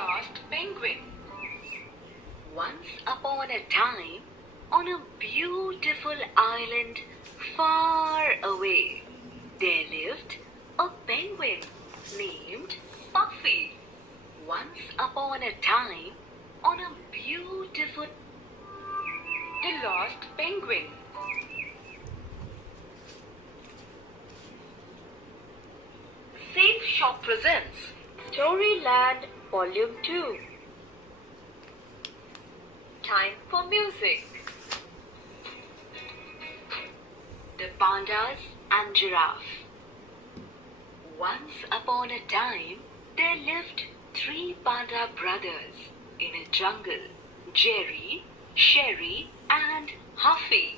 lost penguin. Once upon a time, on a beautiful island far away, there lived a penguin named Puffy. Once upon a time, on a beautiful... The lost penguin. Safe Shop presents Storyland Volume 2. Time for music. The Pandas and Giraffe. Once upon a time, there lived 3 panda brothers in a jungle: Jerry, Sherry, and Huffy.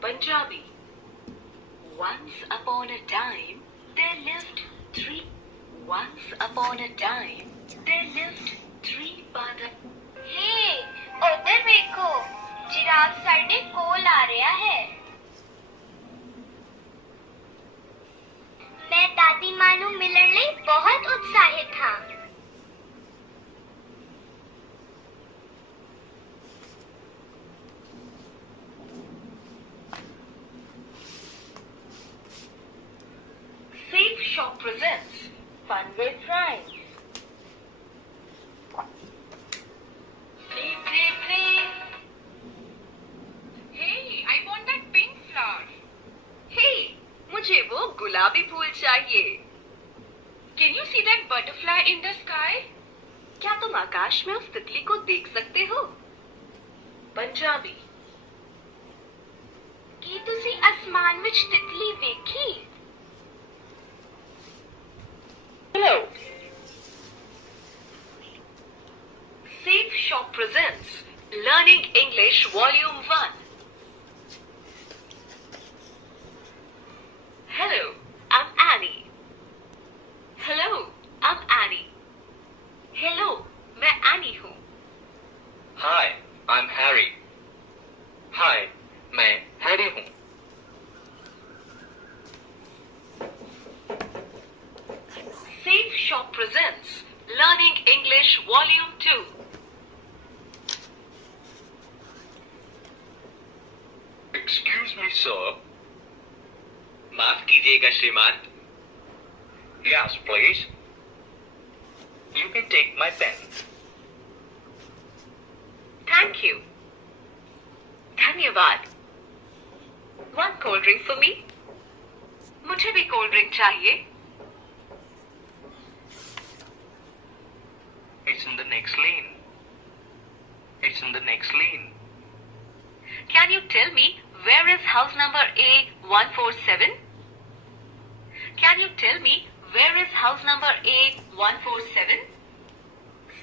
Punjabi. Once upon a time, there lived 3. Once upon a time, there lived 3 panda. Hey, उधर देखो, giraffe साडे कोल आ रहा है। मैं दादी मां नू मिलण लई बहुत उत्साहित हां। Safe Shop presents Fun with Rhymes. Play, play, play. Hey, I want that pink flower. Hey, मुझे वो गुलाबी फूल चाहिए। Can you see that butterfly in the sky? क्या तुम आकाश में उस तितली को देख सकते हो? पंजाबी। ਕੀ ਤੁਸੀਂ ਅਸਮਾਨ ਵਿੱਚ ਤਿਤਲੀ ਵੇਖੀ? Hello. Safe Shop presents Learning English Volume 1. Hello, I'm Annie. Hello, I'm Annie. Hello, मैं Annie हूँ. Hi, I'm Harry. Hi, मैं Harry हूँ. Safe Shop presents Learning English Volume 2. Excuse me, sir. माफ कीजिएगा श्रीमान. Yes, please. You can take my pen. Thank you. धन्यवाद. One cold drink for me. मुझे भी cold drink चाहिए. It's in the next lane. It's in the next lane. Can you tell me where is house number A147? Can you tell me where is house number A147?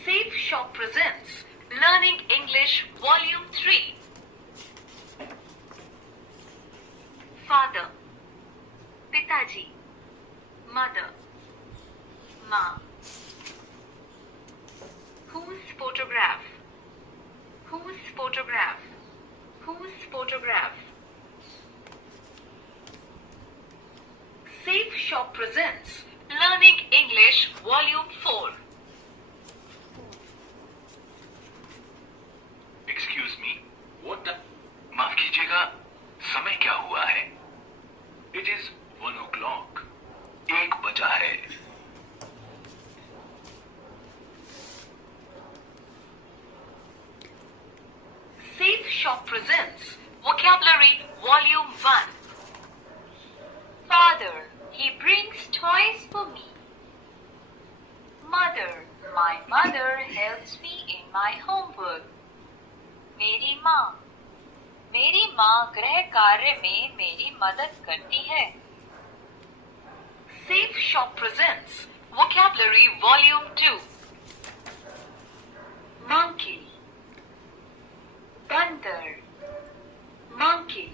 Safe Shop presents Learning English Volume 3. Father, पिताजी, mother, माँ. Whose photograph? Whose photograph? Whose photograph? Safe Shop presents Learning English Volume 4. Excuse me. What the? माफ कीजिएगा. समय क्या हुआ है? It is 1 o'clock. 1 बजा है. Safe Shop presents Vocabulary Volume 1. Father, he brings toys for me. Mother, my mother helps me in my homework. मेरी माँ गृह कार्य में मेरी मदद करती है. Safe Shop presents Vocabulary Volume 2. Monkey, बंदर, monkey.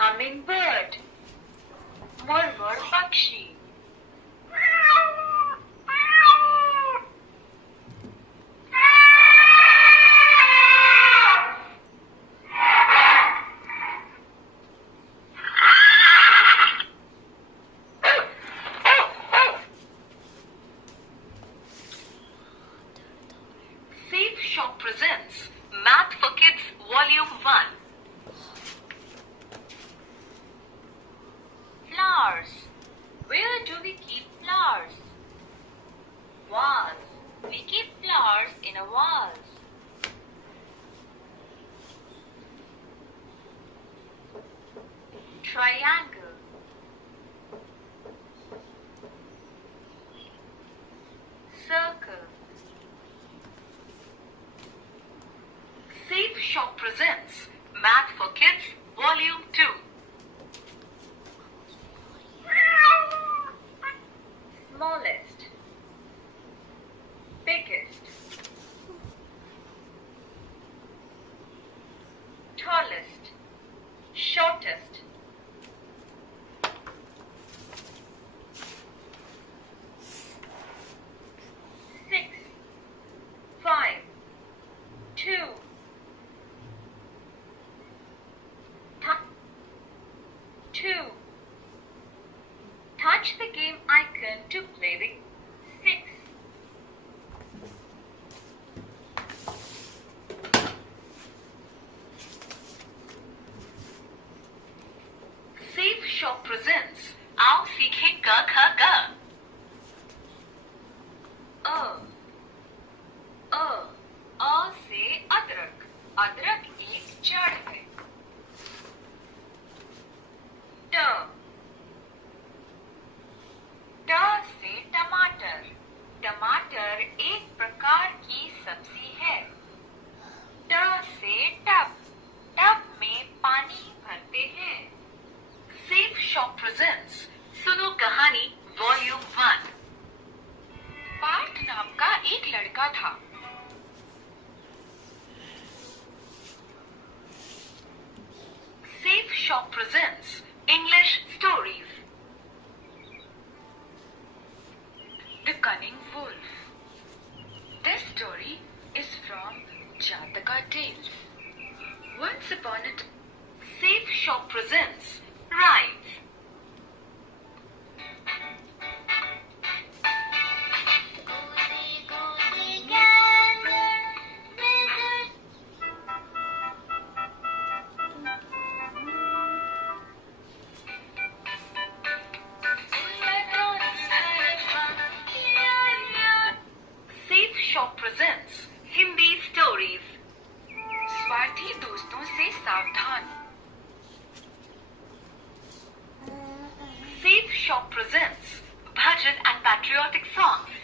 Hummingbird, मुर्मुर पक्षी. triangle, circle. Safe Shop presents Math for Kids Volume 2. Smallest, biggest, tallest, shortest, six, 5, 2, two. Touch the game icon to play the 6. Safe Shop presents आओ सीखें क ख ग. अ से अदरक. अदरक एक जड़ है. ट से टमाटर. टमाटर एक प्रकार की सब्जी है. ट से टब. टब में पानी भरते हैं. सेफ शॉप प्रेजेंट्स सुनो कहानी वॉल्यूम 1. पार्थ नाम का एक लड़का था. Safe shop presents English stories. The Cunning Wolf. This story is from Jataka Tales. Once upon a time, Safe Shop presents Rhymes. Goosey, goosey gander, wizard. Safe Shop presents Hindi stories. स्वार्थी दोस्तों से सावधान. Safe Shop presents Bhajan and patriotic songs.